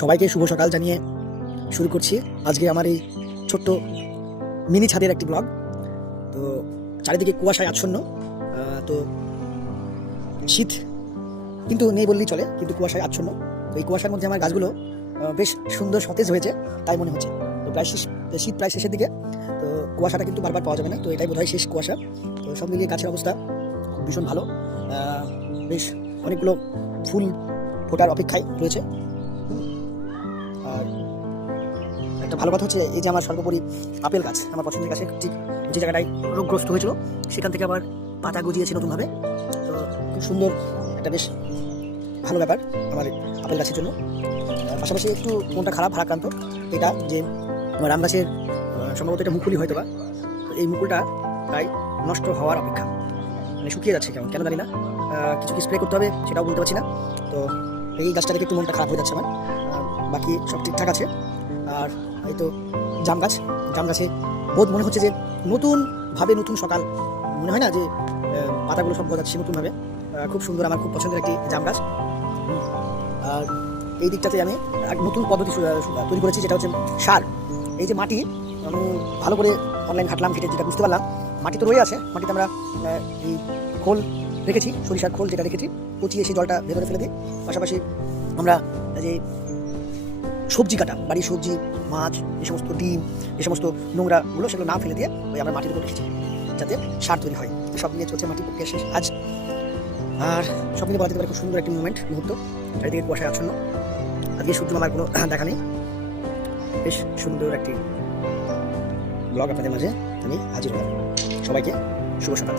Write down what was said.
সবাইকে শুভ সকাল জানিয়ে শুরু করছি আজকে আমার এই ছোট্ট মিনি ছাদের একটি ব্লগ। তো চারিদিকে কুয়াশায় আচ্ছন্ন। তো শীত কিন্তু নেই বললেই চলে, কিন্তু কুয়াশায় আচ্ছন্ন। তো এই কুয়াশার মধ্যে আমার গাছগুলো বেশ সুন্দর সতেজ হয়েছে তাই মনে হচ্ছে। তো শীত প্রায় শেষের দিকে, তো কুয়াশাটা কিন্তু বারবার পাওয়া যাবে না, তো এটাই বোধহয় শেষ কুয়াশা। তো সব মিলিয়ে গাছের অবস্থা ভীষণ ভালো। বেশ অনেকগুলো ফুল ফোটার অপেক্ষায় রয়েছে। আর একটা ভালো কথা হচ্ছে এই যে আমার সর্বোপরি আপেল গাছ, আমার পছন্দের গাছে ঠিক যে জায়গাটায় রোগগ্রস্ত হয়েছিল সেখান থেকে আবার পাতা গজিয়েছে নতুনভাবে। তো খুব সুন্দর একটা বেশ ভালো ব্যাপার আমার আপেল গাছের জন্য। পাশাপাশি একটু মনটা খারাপ ভারাক্রান্ত, এটা যে আমার আম গাছের সম্ভবত এটা মুকুলই হয়তো বা, এই মুকুলটা প্রায় নষ্ট হওয়ার অপেক্ষা, মানে শুকিয়ে যাচ্ছে কেন জানি না। কিছু কি স্প্রে করতে হবে সেটাও বলতে পারছি না। তো এই গাছটা দেখে একটু মনটা খারাপ হয়ে যাচ্ছে আমার। বাকি সব ঠিকঠাক আছে। আর এই তো জাম গাছে বোধ মনে হচ্ছে যে নতুনভাবে নতুন সকাল মনে হয় না, যে পাতাগুলো সব গজাচ্ছে নতুনভাবে। খুব সুন্দর, আমার খুব পছন্দের একটি জাম গাছ। আর এই দিকটাতে আমি এক নতুন পদ্ধতি তৈরি করেছি, যেটা হচ্ছে সার। এই যে মাটি, আমি ভালো করে অনলাইন ঘাটলাম, যেটা বুঝতে পারলাম মাটি তো রয়ে আছে, মাটিতে আমরা এই খোল রেখেছি, সরিষার খোল যেটা রেখেছি, পচিয়ে সেই জলটা ভেতরে ফেলে দিই। পাশাপাশি আমরা যে সবজি কাটা, বাড়ির সবজি, মাছ, এই সমস্ত ডিম, এই সমস্ত নোংরাগুলো সেগুলো না ফেলে দিয়ে ওই আমরা মাটির উপর রেখেছি, যাতে সার তৈরি হয়। সব নিয়ে চলছে মাটি প্রক্রিয়া শেষ আজ। আর সব মিলে বলা যেতে পারে খুব সুন্দর একটি মুহূর্ত। চারিদিকে কুয়াশায় আচ্ছন্ন, আজকে সূর্য মামার কোনো দেখা নেই। বেশ সুন্দর একটি ব্লগ আপনাদের মাঝে আমি হাজির হলাম। সবাইকে শুভ সকাল।